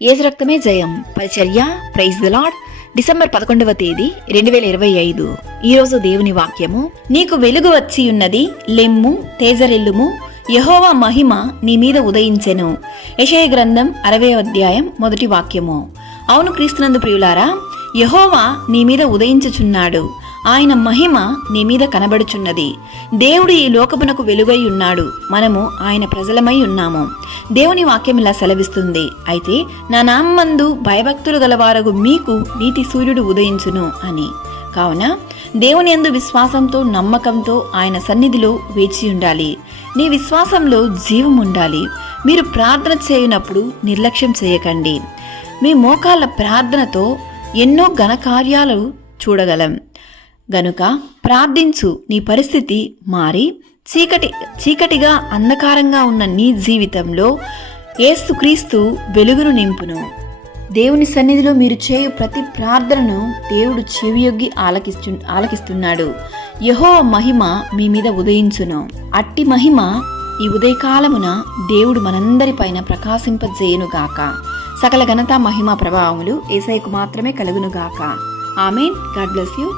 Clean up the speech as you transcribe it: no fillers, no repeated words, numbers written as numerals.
యేసు రక్తమే జయం. పరిచర్య. Praise the lord. డిసెంబర్ 11వ తేదీ 2025. ఈరోజు దేవుని వాక్యము. నీకు వెలుగు వచ్చి ఉన్నది, లెమ్ము, తేజరెల్లుము, యెహోవా మహిమ నీ మీద ఉదయించెను. యెషయా గ్రంథం 60వ అధ్యాయం 1వ వాక్యము. అవును క్రీస్తునందు ప్రియులారా, యెహోవా నీ మీద ఉదయించుచున్నాడు, ఆయన మహిమ నీ మీద కనబడుచున్నది. దేవుడు ఈ లోకమునకు వెలుగై ఉన్నాడు, మనము ఆయన ప్రజలమై ఉన్నాము. దేవుని వాక్యం ఇలా సెలవిస్తుంది, అయితే నా నామందు భయభక్తులు గలవారగు మీకు నీతి సూర్యుడు ఉదయించును అని. కావున దేవుని యందు విశ్వాసంతో, నమ్మకంతో ఆయన సన్నిధిలో వేచి ఉండాలి. నీ విశ్వాసంలో జీవం ఉండాలి. మీరు ప్రార్థన చేయనప్పుడు నిర్లక్ష్యం చేయకండి. మీ మోకాళ్ళ ప్రార్థనతో ఎన్నో ఘనకార్యాలు చూడగలం. గనుక ప్రార్థించు. నీ పరిస్థితి మారి చీకటిగా అంధకారంగా ఉన్న నీ జీవితంలో యేసుక్రీస్తు వెలుగును నింపును. దేవుని సన్నిధిలో మీరు చేయు ప్రతి ప్రార్థనను దేవుడు చెవియొగ్గి ఆలకిస్తున్నాడు. యెహోవా మహిమ మీ మీద ఉదయించును. అట్టి మహిమ ఈ ఉదయకాలమున దేవుడు మనందరిపైన ప్రకాశింపజేయునుగాక. సకల ఘనత, మహిమ, ప్రభావములు యేసయ్యకు మాత్రమే కలుగునుగాక. ఆమేన్. God bless you.